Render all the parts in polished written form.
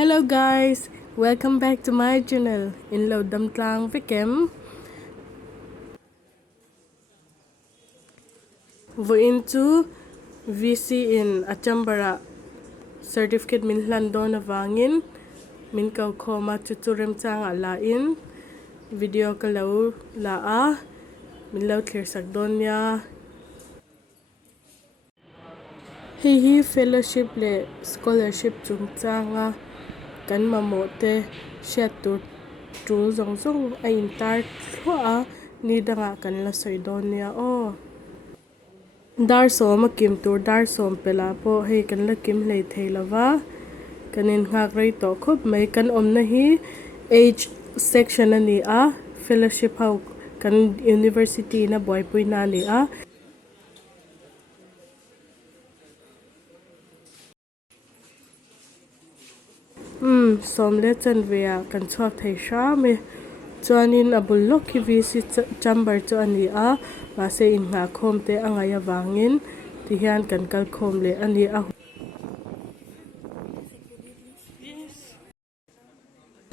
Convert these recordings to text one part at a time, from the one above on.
Hello guys, welcome back to my channel. In lâu đâm tlang với kem. Vừa into VC in Achambara certificate min London avangin min kau khoma tuturem chang ala in video kalau la a min lo thlirsak don ya hi fellowship le scholarship chung changa kan mamote shet tu zong zong a in tar thua ni danga kan la soidonia o dar som kim tur dar som pela po hei kan la kim hlei theilawa kanin ngak rei to khop mai kan om na hi age section ani a fellowship hau kan university na boy pui na ni a som le chan vea kan chhuak thei sha me chuanin a bul lok hi VC chamber chu ani a ma se in nga khom te angai awangin ti hian kan kal khom le ani a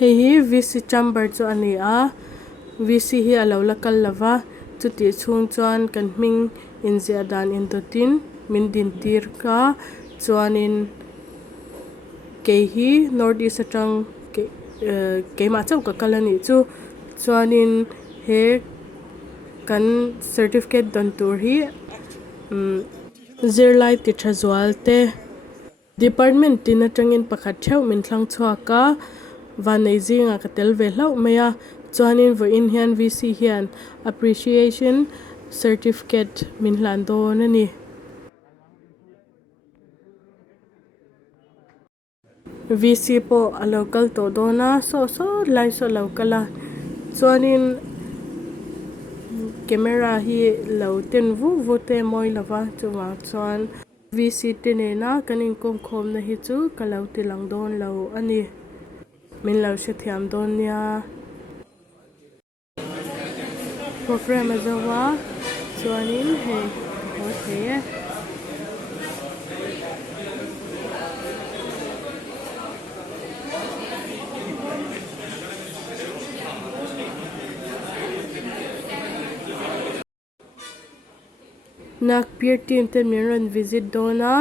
hi VC chamber chu ani a VC hi alo la kal lawa chu ti chung chuan kan hming in zia dan in to tin min din tir ka chuanin ke hi north east atang ke ma chau ka kalani chu chuanin he kan certificate don tur hi zirlai ti thazwal te department tin atangin pakhat theu min thlang chhuaka vanei zinga ka tel ve hlau maya chuanin vo in hian VC hian appreciation certificate min hlan don ani VC po a local to dona so lai so local a chuanin camera hi lo ten vu te moi lawa chuwa chuan VC tinena kanin kong khom na hi chu kalau tilang don lo ani min lo she thiam don nia program azawa chuanin he ho the nak peer team te min visit dona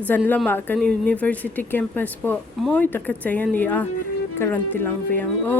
zanlama kan university campus po moi taka chayani a karan tilang veang o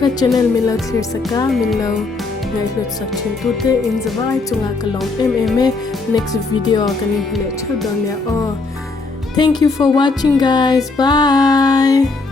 ka channel Mizo thlirsak Mizo ngai hlut sak thin tu te in zavaia chungah kalawm next video kan in hle chal dang ya. Thank you for watching guys. Bye.